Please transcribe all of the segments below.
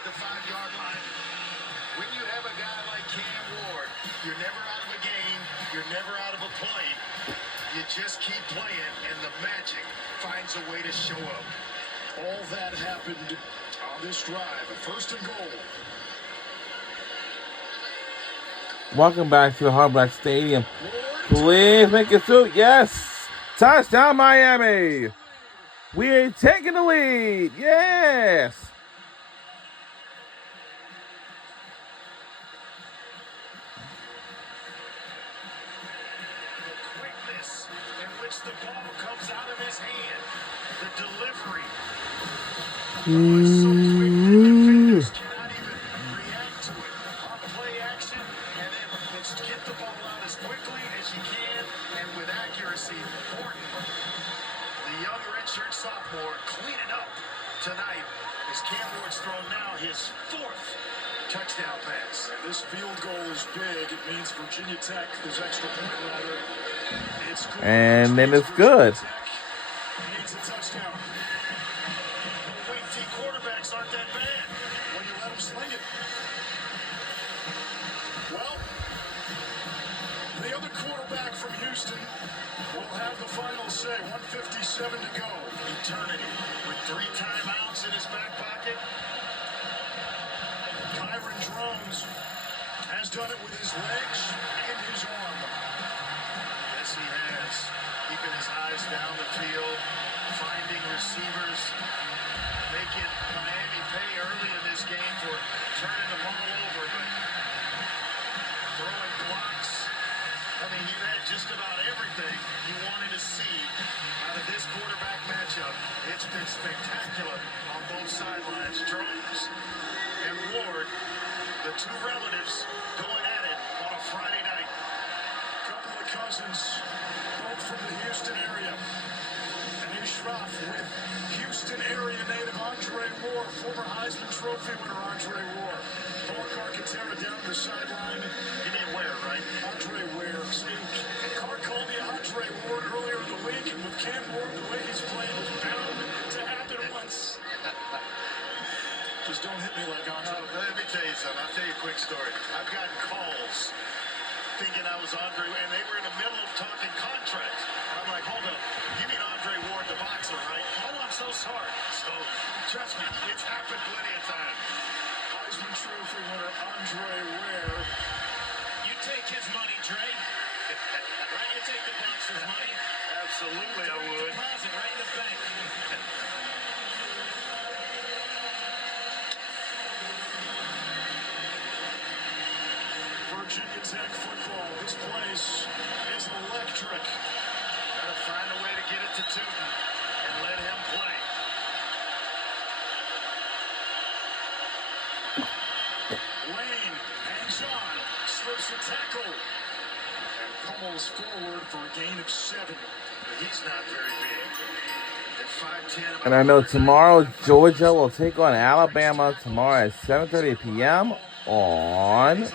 The 5-yard line. When you have a guy like Cam Ward, you're never out of a game, you're never out of a play. You just keep playing, and the magic finds a way to show up. All that happened on this drive. A 1st and goal. Welcome back to the Hard Rock Stadium. Please make it through. Yes! Touchdown, Miami! We're taking the lead. Yes! The quickness in which the ball comes out of his hand. The delivery. So quick that defenders cannot even react to it. On play action, and then it's get the ball out as quickly as you can and with accuracy. Important. The young redshirt sophomore cleaning up tonight as Cam Ward's thrown now his 4th touchdown pass. And this field goal is big. It means Virginia Tech, this extra point rather. It's good. And then it's good. Needs a touchdown. Wing T quarterbacks aren't that bad When you let them sling it. Well, the other quarterback from Houston will have the final say. 1:57 to go. Eternity with 3 timeouts in his back pocket. Kyron Drones has done it with his legs and his arm. Yes, he has. Keeping his eyes down the field, finding receivers, making Miami pay early in this game for turning the ball over, but throwing blocks. I mean, you had just about everything you wanted to see out of this quarterback matchup. It's been spectacular on both sidelines. Drones and Ward, the 2 relatives going at it on a Friday night. Couple of cousins, both from the Houston area. And Ishraff with Houston area native Andre Moore, former Heisman Trophy winner Andre Moore. Paul Carcaterra down the sideline. You mean Ware, right? Andre Ware. Carr called the Andre Ward earlier in the week, and with Cam Ward, the way he's playing was bound to happen once. Just don't hit me like Andre. Let me tell you something. I'll tell you a quick story. I've gotten calls thinking I was Andre, and they were in the middle of talking contracts. I'm like, hold up. You mean Andre Ward, the boxer, right? Oh, I'm so sorry. So, trust me, it's happened plenty of times. Heisman Trophy winner Andre Ware. You take his money, Dre. Right? You take the boxer's money. Absolutely, I would. Deposit right in the bank. Virginia Tech football. This place is electric. Gotta find a way to get it to Tootin and let him play. Lane hangs on, slips a tackle, and pummels forward for a gain of 7. But he's not very big. At 5'10". And I know tomorrow Georgia will take on Alabama tomorrow at 7:30 p.m. on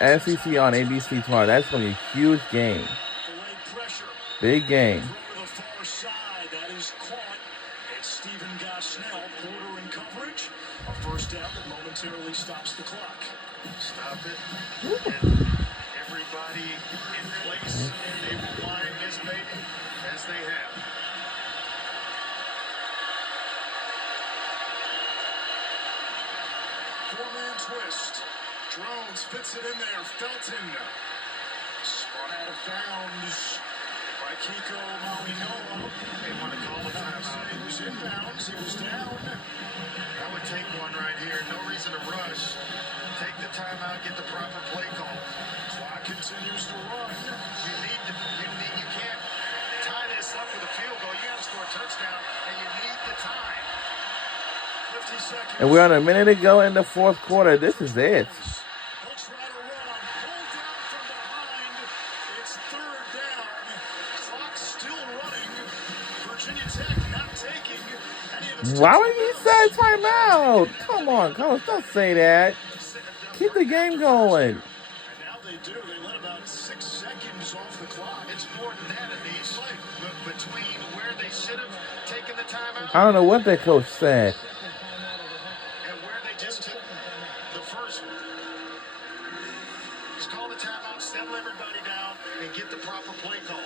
SEC on ABC tomorrow. That's going to be a huge game. Big game. Throw to the far side. That is caught. It's Stephen Gosnell, Porter in coverage. A first down that momentarily stops the clock. Stop it. And everybody in place, and they will line this baby as they have. Four-man twist. Drones fits it in there. Felton spun out of bounds by Kiko Mauigoa. They want to call the timeout. He was in bounds. He was down. I would take one right here. No reason to rush. Take the timeout. Get the proper play call. Clock continues to run. You can't tie this up with a field goal. You got to score a touchdown, and you need the time. 50 seconds. And we're on a minute to go in the 4th quarter. This is it. He'll try to run. Pulled down from behind. It's 3rd down. Clock still running. Virginia Tech not taking any of its. Why would he say timeout? Come on, coach, don't say that. Keep the game going. And now they do. They let about 6 seconds off the clock. It's more than that in these. Between where they should have taken the timeout I don't know what that coach said. And where they just took the first one. Just call the timeout, settle everybody down, and get the proper play call.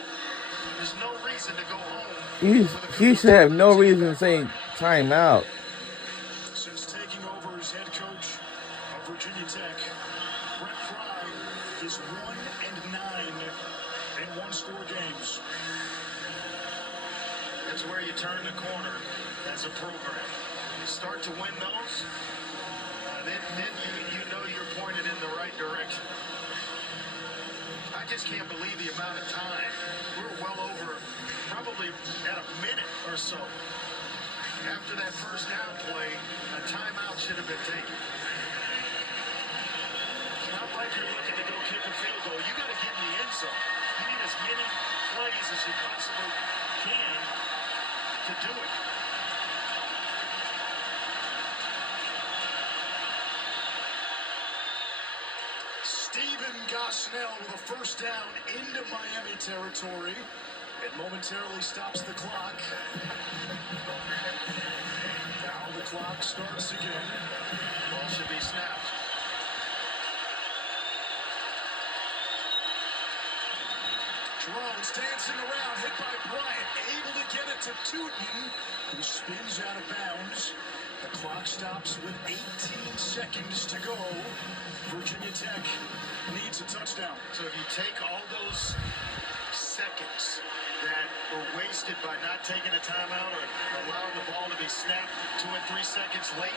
There's no reason to go home. He should have no reason saying timeout. Since taking over as head coach of Virginia Tech, Brett Pry is 1-9 in one-score games. That's where you turn the corner as a program. You start to win those, then you know you're pointed in the right direction. I just can't believe the amount of time. We're well over, probably at a minute or so. After that first down play, a timeout should have been taken. It's not like you're looking to go kick a field goal. You got to get in the end zone. You need as many plays as you possibly can to do it. Stephen Gosnell with a first down into Miami territory. It momentarily stops the clock. Now the clock starts again. Ball should be snapped. Drones dancing around, hit by Bryant, able to get it to Tootin, who spins out of bounds. The clock stops with 18 seconds to go. Virginia Tech needs a touchdown. So if you take all those seconds that were wasted by not taking a timeout or allowing the ball to be snapped 2 and 3 seconds late,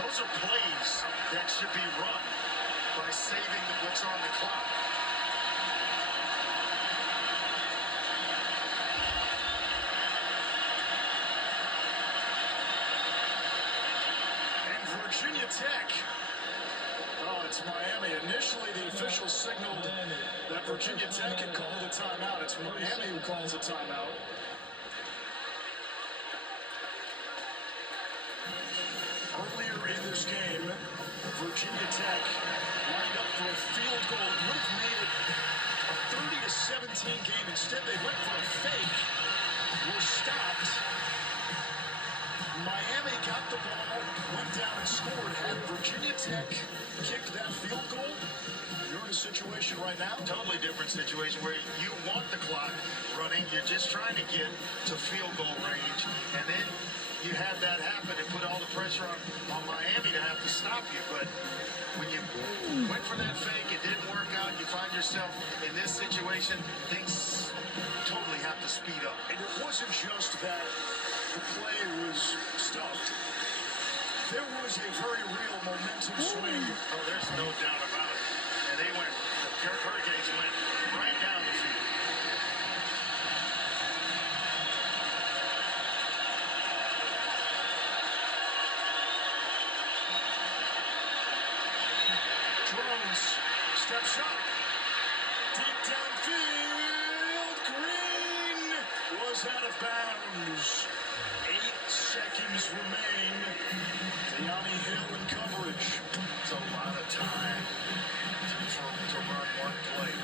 those are plays that should be run by saving what's on the clock. Virginia Tech. Oh, it's Miami. Initially, the officials signaled that Virginia Tech had called a timeout. It's Miami who calls a timeout. Earlier in this game, Virginia Tech lined up for a field goal. It would have made it a 30-17 game. Instead, they went for a fake. Were stopped. Miami got the ball, went down and scored. Had Virginia Tech kicked that field goal, you're in a situation right now. Totally different situation where you want the clock running. You're just trying to get to field goal range. And then you have that happen and put all the pressure on Miami to have to stop you. But when you went for that fake, it didn't work out. You find yourself in this situation, things totally have to speed up. And it wasn't just that the play was stuffed. There was a very real momentum swing. Oh, there's no doubt about it. And they went, the Hurricanes went right down the field. Drones steps up. Deep downfield. Green was out of bounds. 8 seconds remain. Deani Hill in coverage. It's a lot of time to run one play.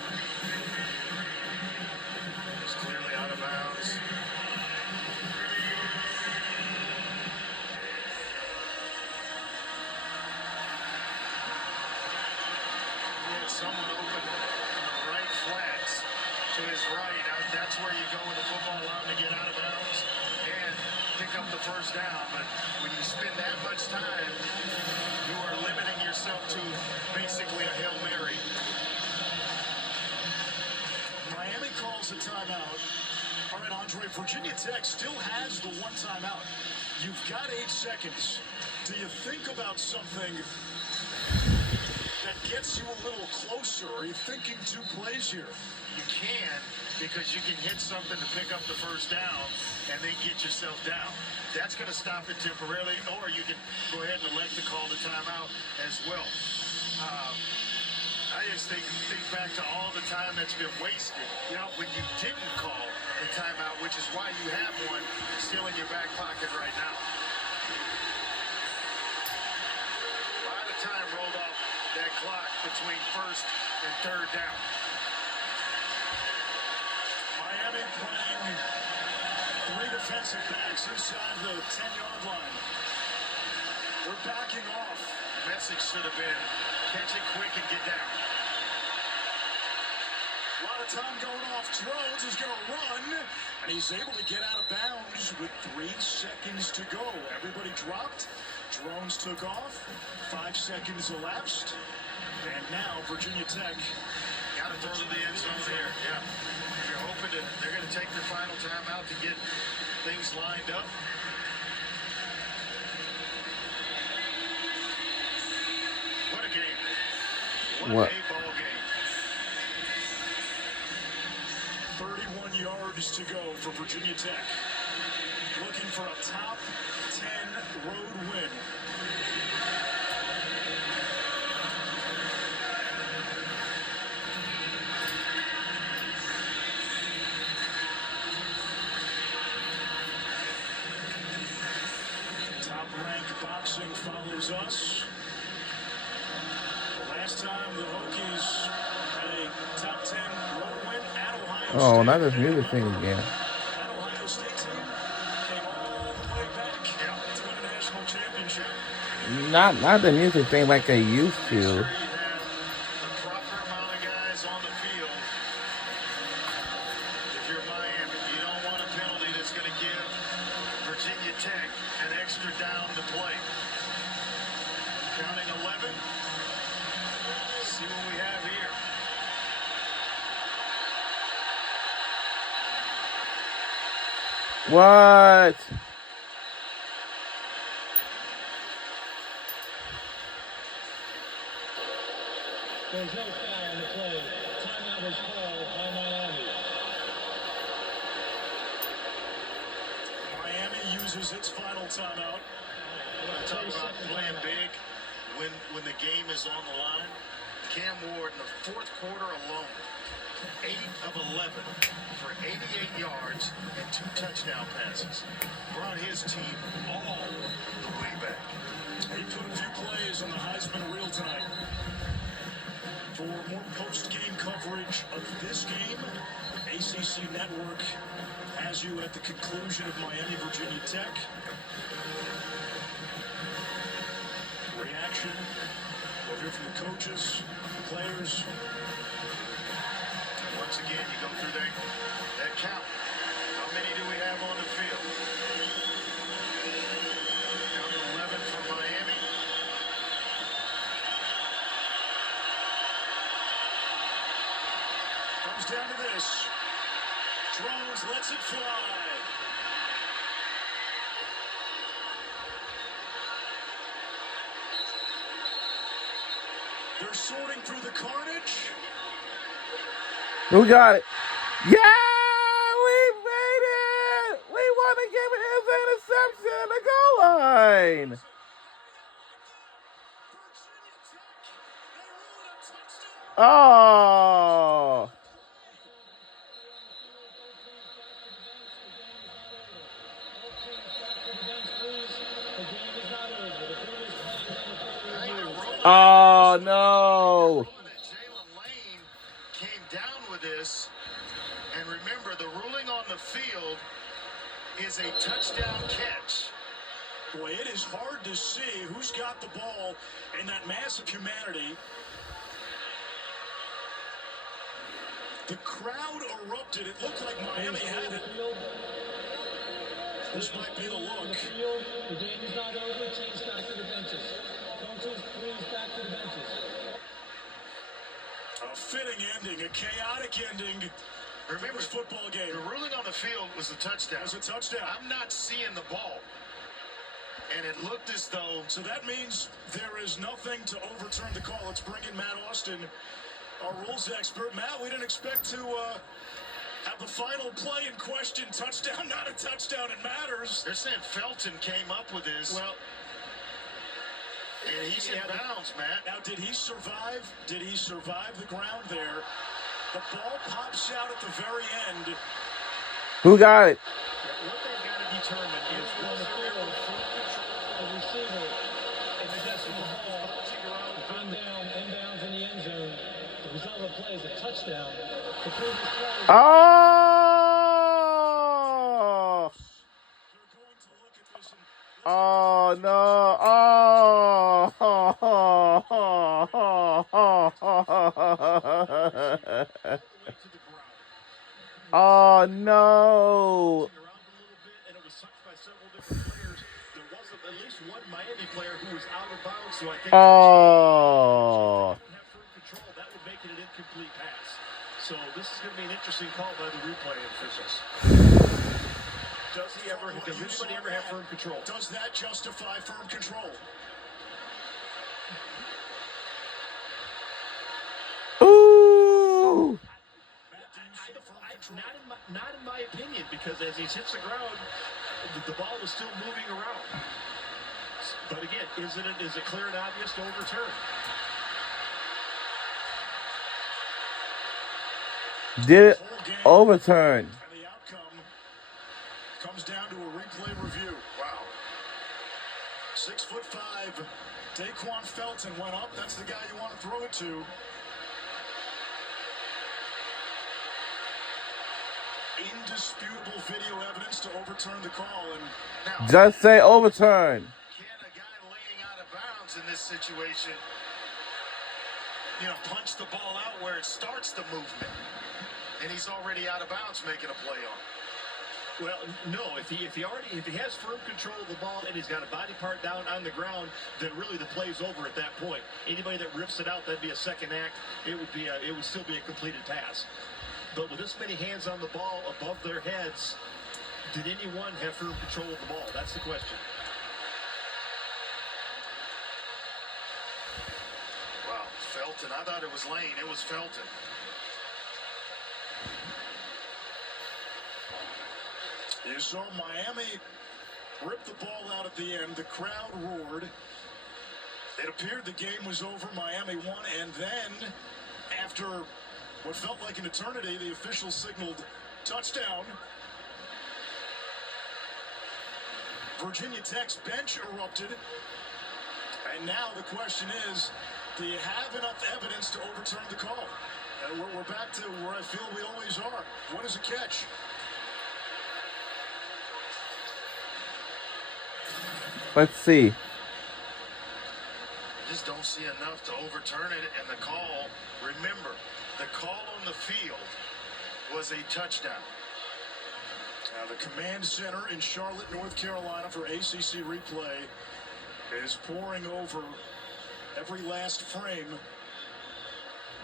It's clearly out of bounds. He had someone open in the right flats to his right. That's where you go with the football allowed to get out of bounds and pick up the first down. But when you spend that much time, you are limiting yourself to basically a Hail Mary. Miami calls a timeout. All right, Andre, Virginia Tech still has the one timeout. You've got 8 seconds. Do you think about something that gets you a little closer? Are you thinking 2 plays here? You can, because you can hit something to pick up the first down and then get yourself down. That's going to stop it temporarily, or you can go ahead and elect to call the timeout as well. I just think back to all the time that's been wasted, when you didn't call the timeout, which is why you have one still in your back pocket right now. A lot of time rolled off that clock between first and third down. Miami playing 3 to defensive backs inside the 10-yard line. They're backing off. Message should have been, catch it quick and get down. A lot of time going off. Drones is going to run, and he's able to get out of bounds with 3 seconds to go. Everybody dropped. Drones took off. 5 seconds elapsed. And now Virginia Tech. Got to throw to the end zone here. Yeah. You're hoping that they're going to take their final timeout to get things lined up. What a game. What a ball game. 31 yards to go for Virginia Tech. Looking for a top 10 road win. Top Rank Boxing follows us. Last time the Hokies had a top 10 road win at Ohio State. Oh, not this music thing again. That Ohio State team came all the way back to win a national championship. Not the music thing like they used to. You have the proper amount of guys on the field. If you're Miami, you don't want a penalty that's going to give Virginia Tech an extra down to play. Counting 11. See what we have here. What? There's no foul on the play. Timeout was called by Miami. Miami uses its final timeout. I want to talk about playing big when the game is on the line. Cam Ward in the fourth quarter alone, 8 of 11 for 88 yards and 2 touchdown passes. Brought his team all the way back. He put a few plays on the Heisman reel tonight. For more post-game coverage of this game, ACC Network has you at the conclusion of Miami, Virginia Tech. Reaction. We'll hear from the coaches, the players. Once again, you go through that count. How many do we have on the field? Down to 11 for Miami. Comes down to this. Drones lets it fly. They're sorting through the carnage. Who got it? Yeah, we made it. We won the game. It's an interception at the goal line. Oh. Oh no. Jalen Lane came down with this. And remember, the ruling on the field is a touchdown catch. Boy, it is hard to see who's got the ball in that mass of humanity. The crowd erupted. It looked like Miami had it. This might be the look. The game is not over. Teams back to the benches. Coaches, please back to the benches. A fitting ending, a chaotic ending. Remember, This football game. the ruling on the field was a touchdown. It was a touchdown. I'm not seeing the ball. And it looked as though... So that means there is nothing to overturn the call. Let's bring in Matt Austin, our rules expert. Matt, we didn't expect to have the final play in question. Touchdown, not a touchdown. It matters. They're saying Felton came up with this. Well, and he's in bounds, Matt. now, did he survive? Did he survive the ground there? The ball pops out at the very end. Who got it? What they've got to determine is On the field, the receiver intercepted the ball. Bring down, inbounds in the end zone. The result of the play is a touchdown. The previous play. Oh. Oh no! Oh no! Around a little bit, and it was touched by several different players. There was at least one Miami player who was out of bounds, so I think Oh! don't have firm control. That would make it an incomplete pass. So this is going to be an interesting call by the replay officials. Does anybody ever have firm control? Does that justify firm control? Ooh! Not in my opinion, because as he hits the ground, the ball was still moving around. But again, is it clear and obvious to overturn? Did it overturn? And the outcome comes down to a replay review. Wow. 6'5", Daquan Felton went up. That's the guy you want to throw it to. Indisputable video evidence to overturn the call. And now, Just say overturn. Can a guy laying out of bounds in this situation, punch the ball out where it starts the movement? And he's already out of bounds making a play on it. Well, no. If he has firm control of the ball and he's got a body part down on the ground, then really the play's over at that point. Anybody that rips it out, that'd be a second act. It would still be a completed pass. But with this many hands on the ball above their heads, did anyone have firm control of the ball? That's the question. Wow, Felton. I thought it was Lane. It was Felton. You saw Miami rip the ball out at the end. The crowd roared. It appeared the game was over. Miami won. And then, after what felt like an eternity, the officials signaled touchdown. Virginia Tech's bench erupted. And now the question is, do you have enough evidence to overturn the call? And we're back to where I feel we always are. What is a catch? Let's see. Just don't see enough to overturn it. And the call, remember, the call on the field was a touchdown. Now the command center in Charlotte, North Carolina for ACC replay is poring over every last frame.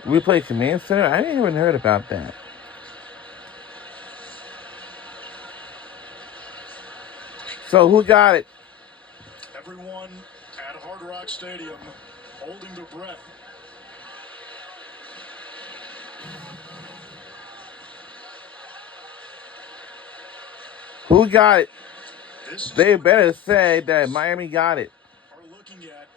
Replay command center? I didn't even heard about that. So who got it? Everyone at Hard Rock Stadium holding their breath. Who got it? This is They what better say that Miami got it. are looking at.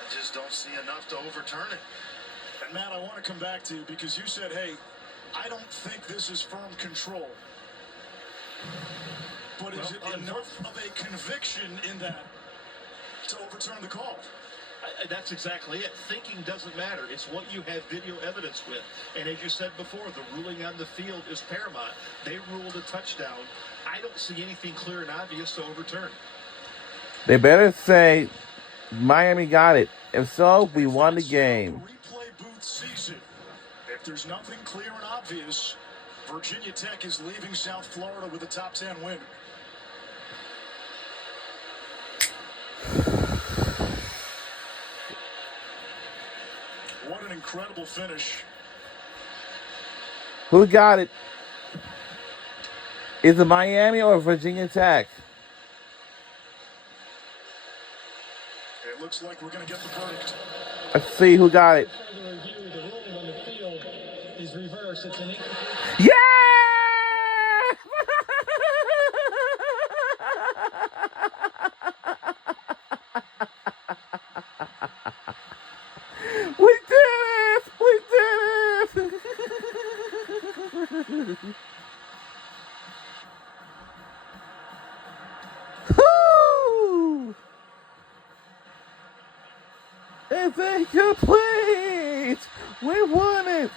I just don't see enough to overturn it. And Matt, I want to come back to you because you said, hey, I don't think this is firm control. But is it enough of a conviction in that to overturn the call? That's exactly it. Thinking doesn't matter. It's what you have video evidence with. And as you said before, the ruling on the field is paramount. They ruled a touchdown. I don't see anything clear and obvious to overturn. They better say Miami got it. If so, we won the game. Replay booth sees it. If there's nothing clear and obvious, Virginia Tech is leaving South Florida with a top 10 win. What an incredible finish. Who got it? Is it Miami or Virginia Tech? It looks like we're going to get the verdict. Let's see who got it. Further review, the ruling on the field is reversed. It's an incomplete. Yeah! We did it! We did it! Woo! It's incomplete! We won it!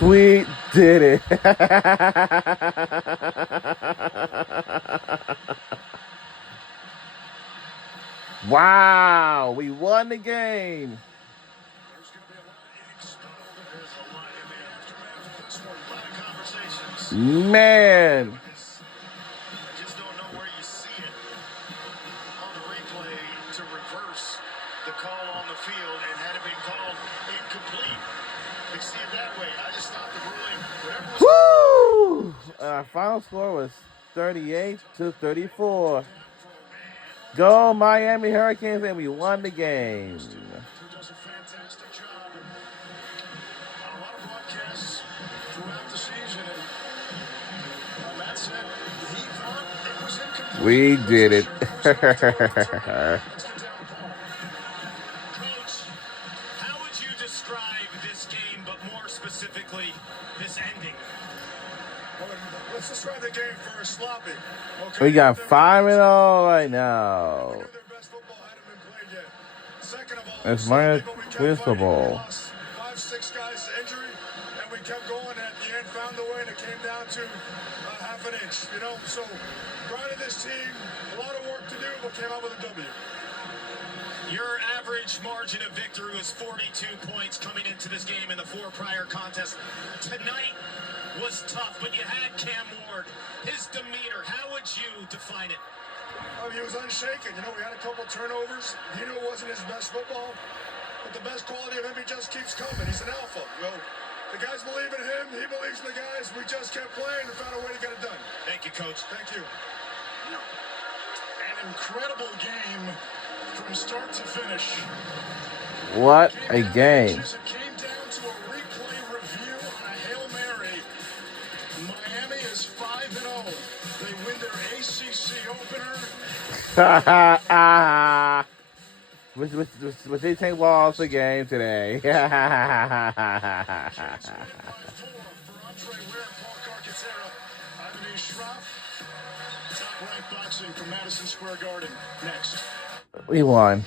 We did it. Wow, we won the game. There's going to be a lot of innings spilled. There's a lot in the aftermath of this one. A lot of conversations. Man. I just don't know where you see it on the replay to reverse the call on the field and had it been called incomplete. We see it that way. I just thought the ruling, whatever was. Woo! Our final score was 38-34. Go Miami Hurricanes, and we won the game. Who does a fantastic job. And a lot of broadcasts throughout the season. And Matt said he thought it was incomplete. We did it. Let's get down to Paul. Coach, how would you describe this game, but more specifically, this ending? Well, let's describe the game first. Sloppy. Okay. We got 5-0 right now. We knew their best football hadn't been played yet. Second of all, It's sloppy, minus but we kept Crystal fighting. We Ball. lost 5-6 guys to injury, and we kept going. And at the end, found a way, and it came down to half an inch. You know, so proud of this team. A lot of work to do, but came out with a W. Your average margin of victory was 42 points coming into this game in the 4 prior contests. Tonight was tough, but you had Cam Ward. His demeanor, how would you define it? He was unshaken. You know, we had a couple turnovers. He knew it wasn't his best football, but the best quality of him, he just keeps coming. He's an alpha. You know, the guys believe in him. He believes in the guys. We just kept playing and found a way to get it done. Thank you, Coach. Thank you. An incredible game from start to finish. What a game. It came down to a replay review on a Hail Mary. Miami is 5-0. They win their ACC opener. With they take lost the game today. For Andre Ware, Paul Carcaterra, Ivan Schroff. Top-ranked boxing from Madison Square Garden. Next. We won.